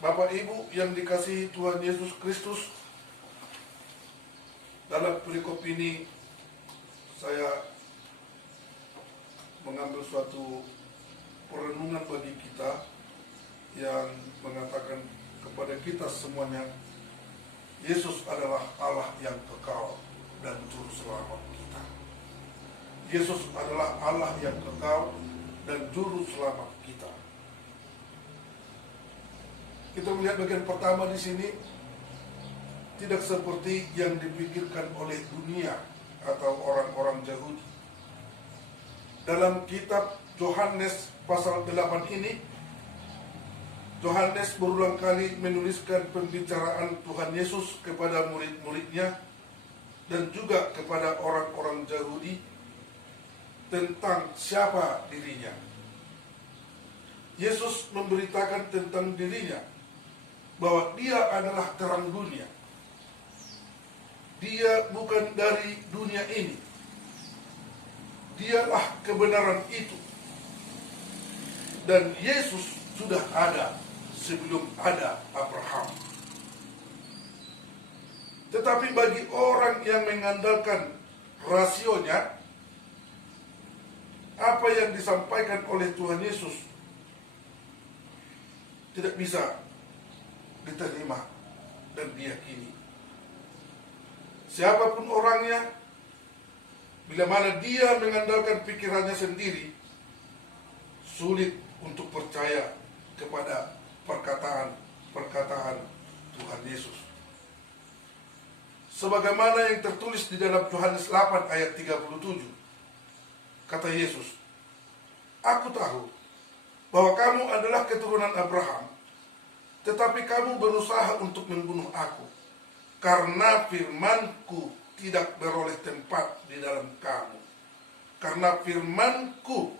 Bapak Ibu yang dikasihi Tuhan Yesus Kristus, dalam perikop ini saya mengambil suatu perenungan bagi kita yang mengatakan kepada kita semuanya, Yesus adalah Allah yang kekal dan juru selamat kita. Yesus adalah Allah yang kekal dan juru selamat kita. Kita melihat bagian pertama di sini, tidak seperti yang dipikirkan oleh dunia atau orang-orang Yahudi. Dalam kitab Yohanes pasal 8 ini, Yohanes berulang kali menuliskan pembicaraan Tuhan Yesus kepada murid-muridnya dan juga kepada orang-orang Yahudi tentang siapa dirinya. Yesus memberitakan tentang dirinya bahwa dia adalah terang dunia. Dia bukan dari dunia ini. Dialah kebenaran itu. Dan Yesus sudah ada sebelum ada Abraham. Tetapi bagi orang yang mengandalkan rasionya, apa yang disampaikan oleh Tuhan Yesus tidak bisa diterima dan diyakini. Siapapun orangnya, bila mana dia mengandalkan pikirannya sendiri, sulit untuk percaya kepada perkataan Tuhan Yesus. Sebagaimana yang tertulis di dalam Yohanes 8 ayat 37, kata Yesus, "Aku tahu bahwa kamu adalah keturunan Abraham, tetapi kamu berusaha untuk membunuh aku, karena firman-Ku tidak beroleh tempat di dalam kamu. Karena firman-Ku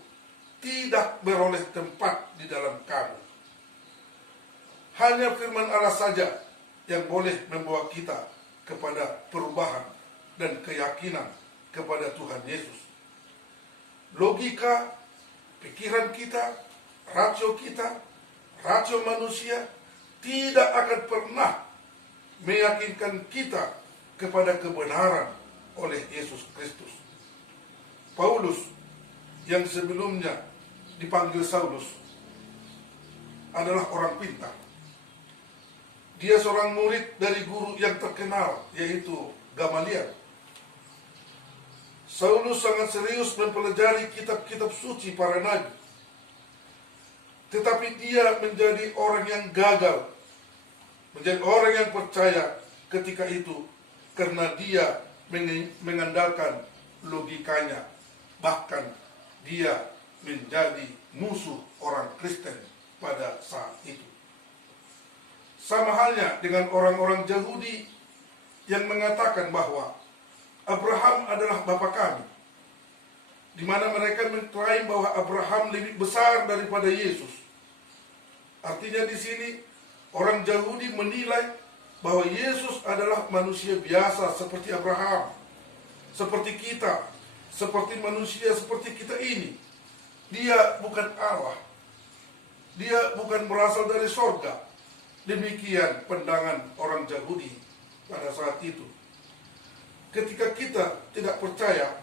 tidak beroleh tempat di dalam kamu." Hanya firman Allah saja yang boleh membawa kita kepada perubahan dan keyakinan kepada Tuhan Yesus. Logika, pikiran kita, rasio manusia tidak akan pernah meyakinkan kita kepada kebenaran oleh Yesus Kristus. Paulus yang sebelumnya dipanggil Saulus adalah orang pintar. Dia seorang murid dari guru yang terkenal, yaitu Gamaliel. Saulus sangat serius mempelajari kitab-kitab suci para nabi. Tetapi dia menjadi orang yang gagal, menjadi orang yang percaya ketika itu, karena dia mengandalkan logikanya. Bahkan dia menjadi musuh orang Kristen pada saat itu. Sama halnya dengan orang-orang Yahudi yang mengatakan bahwa Abraham adalah bapa kami, di mana mereka mengklaim bahwa Abraham lebih besar daripada Yesus. Artinya di sini orang Yahudi menilai bahwa Yesus adalah manusia biasa seperti Abraham, seperti kita, seperti manusia seperti kita ini. Dia bukan Allah. Dia bukan berasal dari sorga. Demikian pandangan orang Yahudi pada saat itu. Ketika kita tidak percaya,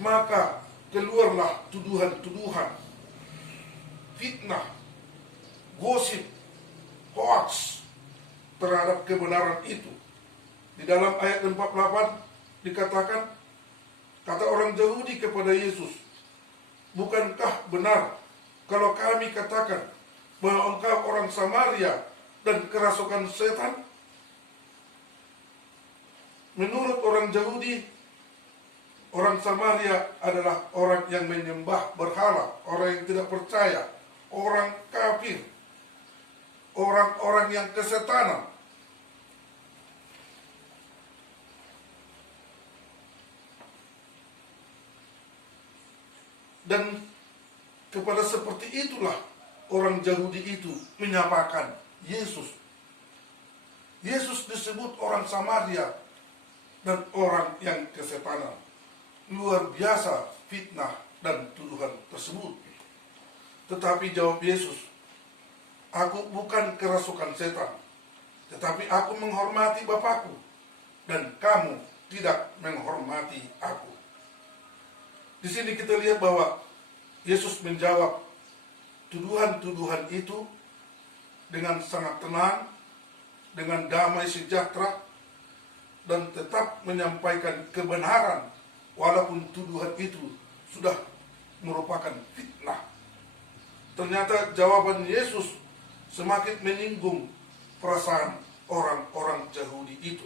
maka keluarlah tuduhan-tuduhan, fitnah, gosip, hoax terhadap kebenaran itu. Di dalam ayat 48 dikatakan, kata orang Yahudi kepada Yesus, "Bukankah benar kalau kami katakan bahwa engkau orang Samaria dan kerasukan setan?" Menurut orang Yahudi, orang Samaria adalah orang yang menyembah berhala, orang yang tidak percaya, orang kafir, orang-orang yang kesetanan. Dan kepada seperti itulah orang Yahudi itu menyamakan Yesus. Yesus disebut orang Samaria dan orang yang kesetanan. Luar biasa fitnah dan tuduhan tersebut. Tetapi jawab Yesus, Aku bukan kerasukan setan, tetapi aku menghormati Bapakku, dan kamu tidak menghormati aku. Di sini kita lihat bahwa Yesus menjawab tuduhan-tuduhan itu dengan sangat tenang, dengan damai sejahtera, dan tetap menyampaikan kebenaran walaupun tuduhan itu sudah merupakan fitnah. Ternyata jawaban Yesus semakin menyinggung perasaan orang-orang Yahudi itu.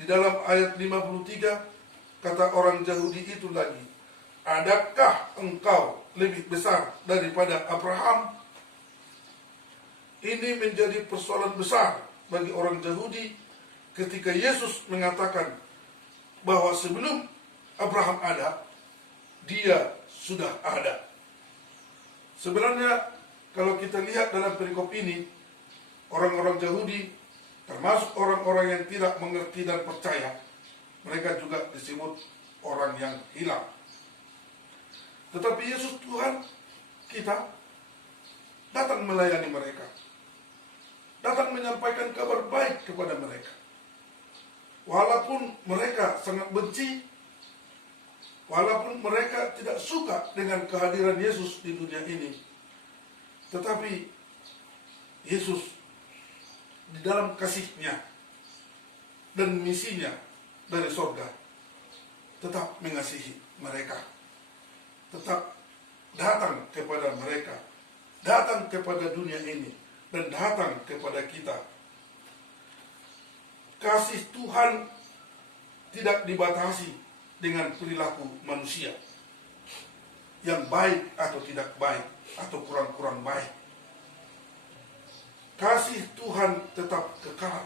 Di dalam ayat 53 kata orang Yahudi itu lagi, adakah engkau lebih besar daripada Abraham? Ini menjadi persoalan besar bagi orang Yahudi ketika Yesus mengatakan bahwa sebelum Abraham ada, dia sudah ada. Sebenarnya kalau kita lihat dalam perikop ini, orang-orang Yahudi, termasuk orang-orang yang tidak mengerti dan percaya, mereka juga disebut orang yang hilang. Tetapi Yesus Tuhan kita datang melayani mereka, datang menyampaikan kabar baik kepada mereka. Walaupun mereka sangat benci, walaupun mereka tidak suka dengan kehadiran Yesus di dunia ini, tetapi Yesus di dalam kasih-Nya dan misinya dari sorga tetap mengasihi mereka, tetap datang kepada mereka, datang kepada dunia ini, dan datang kepada kita. Kasih Tuhan tidak dibatasi dengan perilaku manusia yang baik atau tidak baik, atau kurang-kurang baik. Kasih Tuhan tetap kekal.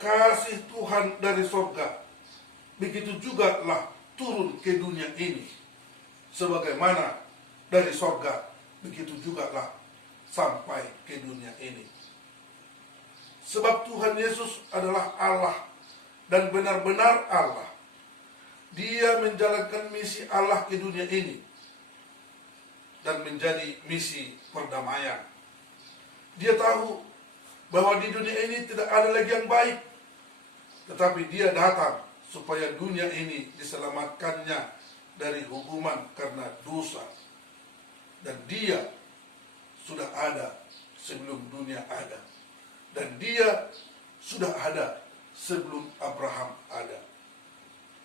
Kasih Tuhan dari sorga begitu juga lah turun ke dunia ini. Sebagaimana dari sorga, begitu juga lah sampai ke dunia ini. Sebab Tuhan Yesus adalah Allah dan benar-benar Allah. Dia menjalankan misi Allah ke dunia ini dan menjadi misi perdamaian. Dia tahu bahwa di dunia ini tidak ada lagi yang baik, tetapi dia datang supaya dunia ini diselamatkannya dari hukuman karena dosa. Dan dia sudah ada sebelum dunia ada. Dan dia sudah ada sebelum Abraham ada.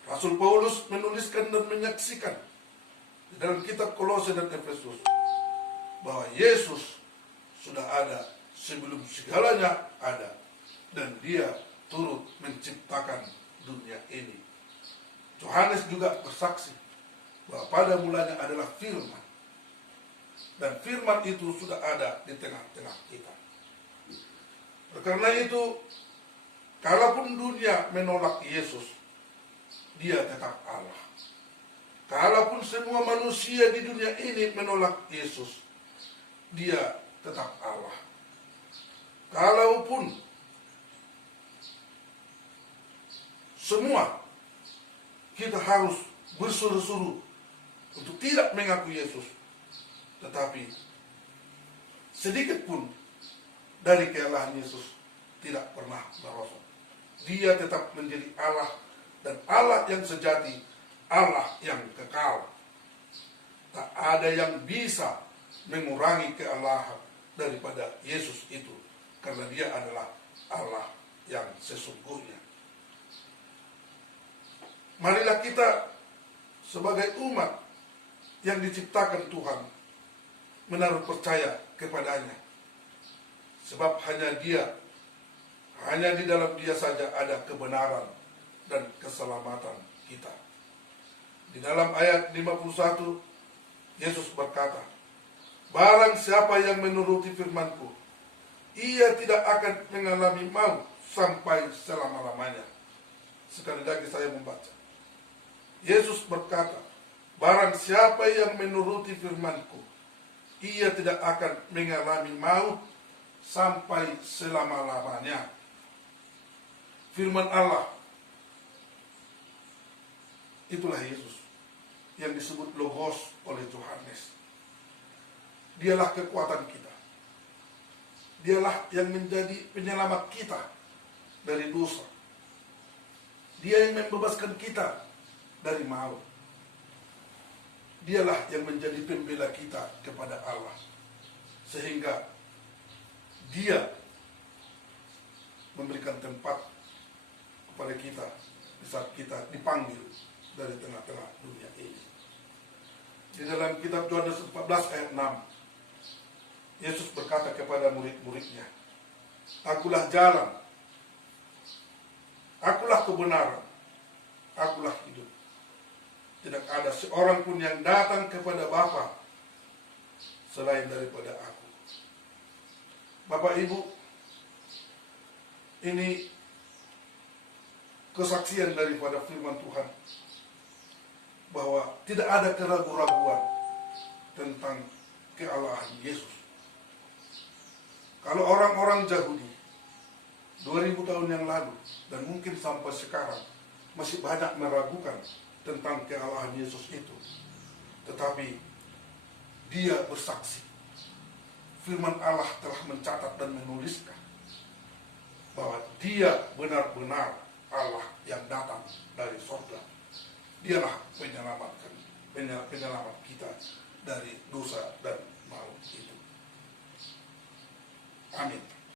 Rasul Paulus menuliskan dan menyaksikan di dalam kitab Kolose dan Efesus bahwa Yesus sudah ada sebelum segalanya ada, dan dia turut menciptakan dunia ini. Yohanes juga bersaksi bahwa pada mulanya adalah firman, dan firman itu sudah ada di tengah-tengah kita. Karena itu, kalaupun dunia menolak Yesus, dia tetap Allah. Kalaupun semua manusia di dunia ini menolak Yesus, dia tetap Allah. Kalaupun semua kita harus bersuruh-suruh untuk tidak mengaku Yesus, tetapi sedikit pun dari kealahan Yesus tidak pernah merosot. Dia tetap menjadi Allah, dan Allah yang sejati, Allah yang kekal. Tak ada yang bisa mengurangi kealahan daripada Yesus itu, karena dia adalah Allah yang sesungguhnya. Marilah kita sebagai umat yang diciptakan Tuhan menaruh percaya kepadanya, sebab hanya dia, hanya di dalam dia saja ada kebenaran dan keselamatan kita. Di dalam ayat 51, Yesus berkata, barang siapa yang menuruti firman-Ku, ia tidak akan mengalami maut sampai selama-lamanya. Sekali lagi saya membaca. Yesus berkata, barang siapa yang menuruti firman-Ku, ia tidak akan mengalami maut sampai selama-lamanya. Firman Allah, itulah Yesus yang disebut Logos oleh Yohanes. Dialah kekuatan kita. Dialah yang menjadi penyelamat kita dari dosa. Dia yang membebaskan kita dari maut. Dialah yang menjadi pembela kita kepada Allah. Sehingga Dia memberikan tempat kepada kita di saat kita dipanggil dari tengah-tengah dunia ini. Di dalam kitab Yohanes 14 ayat 6, Yesus berkata kepada murid-muridnya, "Akulah jalan, akulah kebenaran, akulah hidup. Tidak ada seorang pun yang datang kepada Bapa selain daripada aku." Bapak Ibu, ini kesaksian daripada firman Tuhan bahwa tidak ada keraguan-raguan tentang kealahan Yesus. Kalau orang-orang Yahudi 2000 tahun yang lalu dan mungkin sampai sekarang masih banyak meragukan tentang kealahan Yesus itu, tetapi Dia bersaksi. Firman Allah telah mencatat dan menuliskan bahwa Dia benar-benar Allah yang datang dari surga. Dialah penyelamat kita dari dosa dan maut itu. Amin.